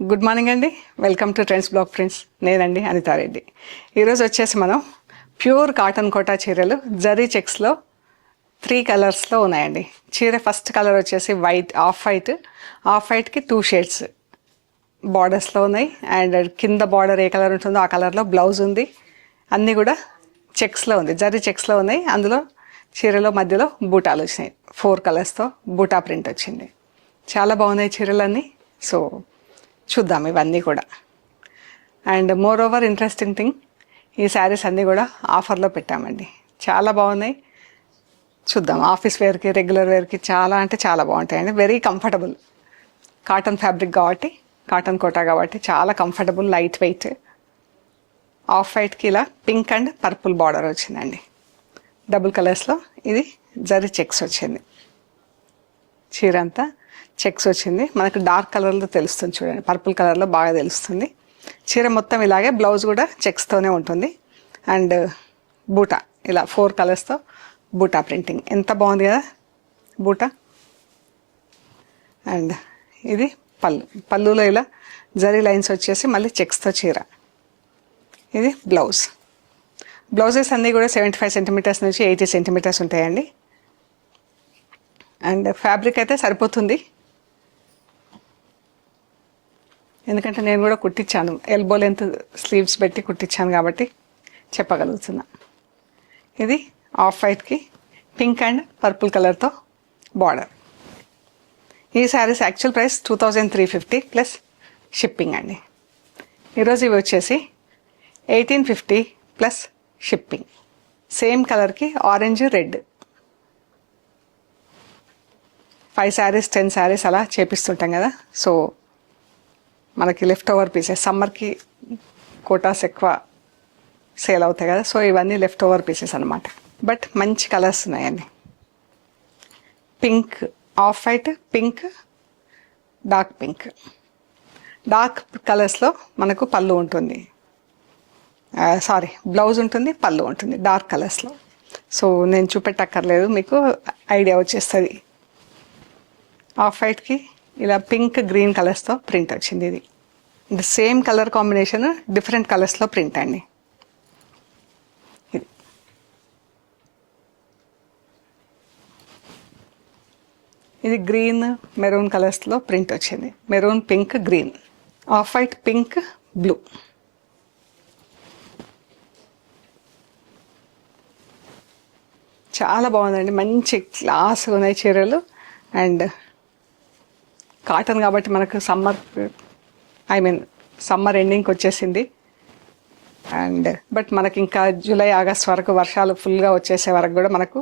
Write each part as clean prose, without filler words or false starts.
Good morning అండి. Welcome to trends blog friends. నేనండి అనితారెడ్డి. ఈరోజు వచ్చేసి మనం ప్యూర్ కాటన్ కోటా చీరలు జరీ చెక్స్లో 3 కలర్స్లో ఉన్నాయండి. చీర ఫస్ట్ కలర్ వచ్చేసి వైట్, ఆఫ్ వైట్కి 2 షేడ్స్ బార్డర్స్లో ఉన్నాయి. అండ్ కింద బార్డర్ ఏ కలర్ ఉంటుందో ఆ కలర్లో బ్లౌజ్ ఉంది. అన్నీ కూడా చెక్స్లో ఉంది, జరీ చెక్స్లో ఉన్నాయి. అందులో చీరలో మధ్యలో బూటాలు వచ్చినాయి. 4 కలర్స్తో బూటా ప్రింట్ వచ్చింది. చాలా బాగున్నాయి చీరలన్నీ. సో చూద్దాం ఇవన్నీ కూడా. And more over interesting thing, ఈ శారీస్ అన్నీ కూడా ఆఫర్లో పెట్టామండి. చాలా బాగున్నాయి. చూద్దాం. ఆఫీస్ వేర్కి, రెగ్యులర్ వేర్కి చాలా అంటే చాలా బాగుంటాయండి. Very comfortable. కాటన్ ఫ్యాబ్రిక్ కాబట్టి, కాటన్ కోటా కాబట్టి చాలా కంఫర్టబుల్, లైట్ వెయిట్. ఆఫ్ వైట్కి ఇలా పింక్ అండ్ పర్పుల్ బార్డర్ వచ్చిందండి. డబుల్ కలర్స్లో ఇది జరీ చెక్స్ వచ్చింది. చీర అంతా చెక్స్ వచ్చింది. మనకు డార్క్ కలర్లో తెలుస్తుంది చూడండి, పర్పుల్ కలర్లో బాగా తెలుస్తుంది. చీర మొత్తం ఇలాగే, బ్లౌజ్ కూడా చెక్స్తోనే ఉంటుంది. అండ్ బూటా ఇలా 4 కలర్స్తో బూటా ప్రింటింగ్ ఎంత బాగుంది కదా బూటా. అండ్ ఇది పళ్ళులో ఇలా జరీ లైన్స్ వచ్చేసి మళ్ళీ చెక్స్తో చీర. ఇది బ్లౌజెస్ అన్నీ కూడా 75 సెంటీమీటర్స్ నుంచి 80 సెంటీమీటర్స్ ఉంటాయండి. అండ్ ఫ్యాబ్రిక్ అయితే సరిపోతుంది, ఎందుకంటే నేను కూడా కుట్టించాను. ఎల్బో లెంత్ స్లీవ్స్ పెట్టి కుట్టించాను కాబట్టి చెప్పగలుగుతున్నా. ఇది ఆఫ్ వైట్కి పింక్ అండ్ పర్పుల్ కలర్తో బార్డర్. ఈ saris actual price 2350 plus shipping అండి. ఈరోజు ఇవి వచ్చేసి 1850 ప్లస్ షిప్పింగ్. సేమ్ కలర్కి ఆరెంజ్, రెడ్ 5 శారీస్ 10 శారీస్ అలా చేపిస్తుంటాం కదా. సో మనకి లెఫ్ట్ ఓవర్ పీసెస్, సమ్మర్కి కోటాస్ ఎక్కువ సేల్ అవుతాయి కదా. సో ఇవన్నీ లెఫ్ట్ ఓవర్ పీసెస్ అనమాట. బట్ మంచి కలర్స్ ఉన్నాయండి. Pink, of white, pink, dark కలర్స్లో మనకు పళ్ళు ఉంటుంది, బ్లౌజ్ ఉంటుంది, పళ్ళు ఉంటుంది డార్క్ కలర్స్లో. సో నేను చూపెట్టక్కర్లేదు, మీకు ఐడియా వచ్చేస్తుంది. ఆఫ్ వైట్కి ఇలా పింక్, గ్రీన్ కలర్స్తో ప్రింట్ వచ్చింది. ఇది సేమ్ కలర్ కాంబినేషన్, డిఫరెంట్ కలర్స్లో ప్రింట్ అండి. ఇది గ్రీన్, మెరూన్ కలర్స్లో ప్రింట్ వచ్చింది. Maroon, pink, green, of white, pink, blue. చాలా బాగుందండి. మంచి క్లాస్గా ఉన్నాయి చీరలు. అండ్ కాటన్ కాబట్టి మనకు సమ్మర్ ఎండింగ్కి వచ్చేసింది. అండ్ బట్ మనకి ఇంకా జూలై, ఆగస్ట్ వరకు వర్షాలు ఫుల్గా వచ్చేసే వరకు కూడా మనకు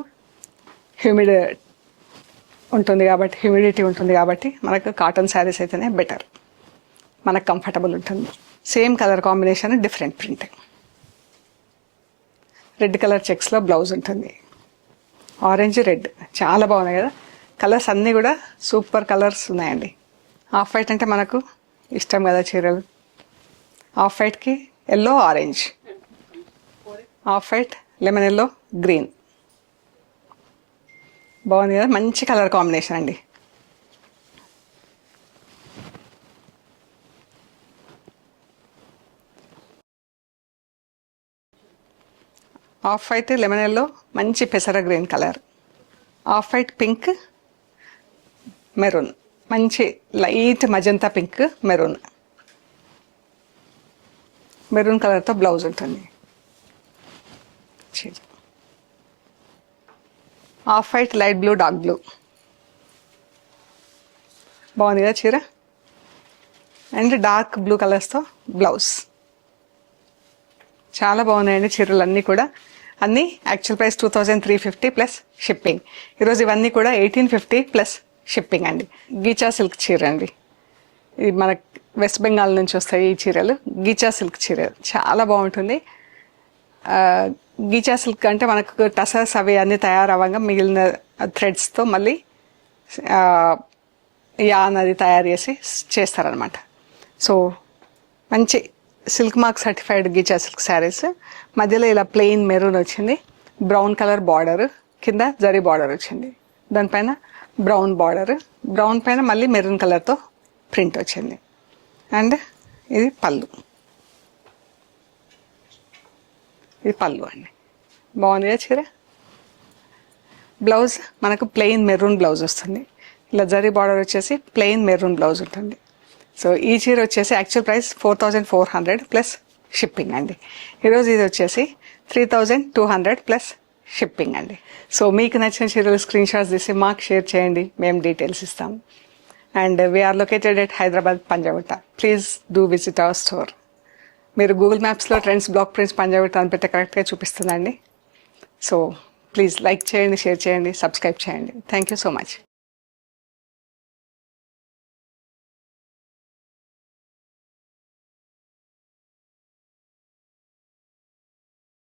హ్యూమిడిటీ ఉంటుంది కాబట్టి మనకు కాటన్ శారీస్ అయితేనే బెటర్, మనకు కంఫర్టబుల్ ఉంటుంది. Same colour combination, different print. Red colour చెక్స్లో బ్లౌజ్ ఉంటుంది. ఆరెంజ్, రెడ్ చాలా బాగున్నాయి కదా. కలర్స్ అన్నీ కూడా సూపర్ కలర్స్ ఉన్నాయండి. ఆఫ్ వైట్ అంటే మనకు ఇష్టం కదా చీరలు. ఆఫ్ వైట్కి yellow, orange, off white, lemon yellow, green. బాగుంది కదా, మంచి కలర్ కాంబినేషన్ అండి. ఆఫ్ వైట్, లెమన్ ఎల్లో, మంచి పెసర green colour. Off white, pink, maroon, మంచి లైట్ మజంతా పింక్, మెరూన్ కలర్తో బ్లౌజ్ ఉంటుంది. Off white, light blue, dark blue. బాగుంది కదా చీర. అండ్ డార్క్ బ్లూ కలర్స్తో బ్లౌజ్. చాలా బాగున్నాయండి చీరలు అన్నీ కూడా. అన్నీ యాక్చువల్ ప్రైస్ 2350 ప్లస్ షిప్పింగ్. ఈరోజు ఇవన్నీ కూడా 1850 ప్లస్ షిప్పింగ్ అండి. గీచా సిల్క్ చీర అండి. ఇది మన వెస్ట్ బెంగాల్ నుంచి వస్తాయి ఈ చీరలు. గీచా సిల్క్ చీర చాలా బాగుంటుంది. గీచా సిల్క్ అంటే మనకు టసర్స్ అవి అన్నీ తయారవ్వగా మిగిలిన థ్రెడ్స్తో మళ్ళీ యాన్ అది తయారు చేస్తారనమాట. సో మంచి silk mark certified ghicha silk saris. మధ్యలో ఇలా ప్లెయిన్ మెరూన్ వచ్చింది, బ్రౌన్ కలర్ బార్డర్, కింద జరీ బార్డర్ వచ్చింది, దానిపైన బ్రౌన్ బార్డర్, బ్రౌన్ పైన మళ్ళీ మెరూన్ కలర్తో ప్రింట్ వచ్చింది. అండ్ ఇది పళ్ళు. ఇది పళ్ళు అండి. బాగుంది కదా చీర. బ్లౌజ్ మనకు ప్లెయిన్ మెరూన్ బ్లౌజ్ వస్తుంది. ఇలా జరీ బార్డర్ వచ్చేసి ప్లెయిన్ మెరూన్ బ్లౌజ్ ఉంటుంది. సో ఈ చీర వచ్చేసి యాక్చువల్ ప్రైస్ 4400 ప్లస్ షిప్పింగ్ అండి. ఈరోజు ఇది వచ్చేసి 3200 ప్లస్ షిప్పింగ్ అండి. సో మీకు నచ్చిన చీరలు స్క్రీన్ షాట్స్ తీసి మాకు షేర్ చేయండి, మేము డీటెయిల్స్ ఇస్తాము. And we're located at Hyderabad Panjagutta. Please do visit our store. మీరు గూగుల్ మ్యాప్స్లో ట్రెండ్స్ బ్లాక్ ప్రింట్స్ పంజాగుట్ట అని పెడితే కరెక్ట్గా చూపిస్తుందండి. సో ప్లీజ్ లైక్ చేయండి, షేర్ చేయండి, సబ్స్క్రైబ్ చేయండి. Thank you so much.